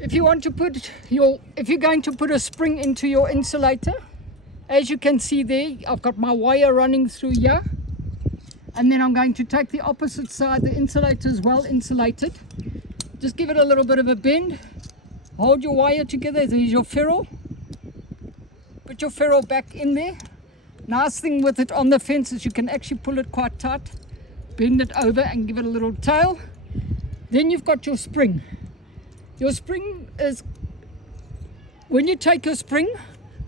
If you want to put if you're going to put a spring into your insulator, as you can see there, I've got my wire running through here, and then I'm going to take the opposite side. The insulator is well insulated. Just give it a little bit of a bend. Hold your wire together. There's your ferrule. Put your ferrule back in there. Nice thing with it on the fence is you can actually pull it quite tight. Bend it over and give it a little tail. Then you've got your spring. Your spring is, when you take your spring,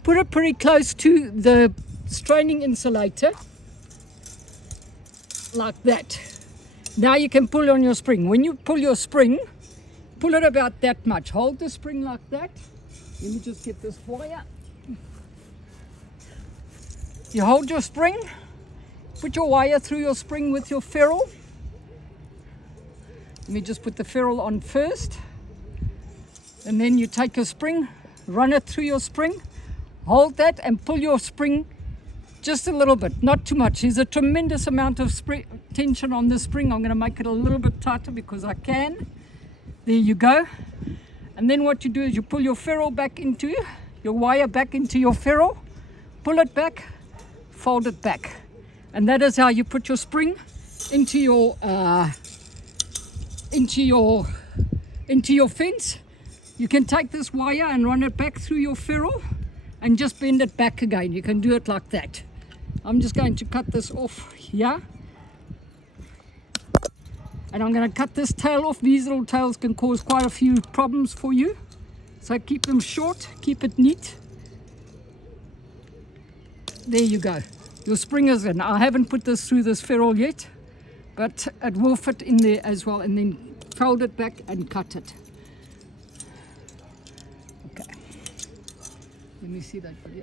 put it pretty close to the straining insulator, like that. Now you can pull on your spring. When you pull your spring, pull it about that much. Hold the spring like that. Let me just get this wire. You hold your spring, put your wire through your spring with your ferrule. Let me just put the ferrule on first. And then you take your spring, run it through your spring, hold that and pull your spring just a little bit, not too much. There's a tremendous amount of tension on the spring. I'm going to make it a little bit tighter because I can. There you go. And then what you do is you pull your ferrule back into your wire back into your ferrule, pull it back, fold it back. And that is how you put your spring into your fence. You can take this wire and run it back through your ferrule and just bend it back again. You can do it like that. I'm just going to cut this off here. And I'm going to cut this tail off. These little tails can cause quite a few problems for you. So keep them short, keep it neat. There you go. Your spring is in. I haven't put this through this ferrule yet, but it will fit in there as well. And then fold it back and cut it. Okay. Let me see that video.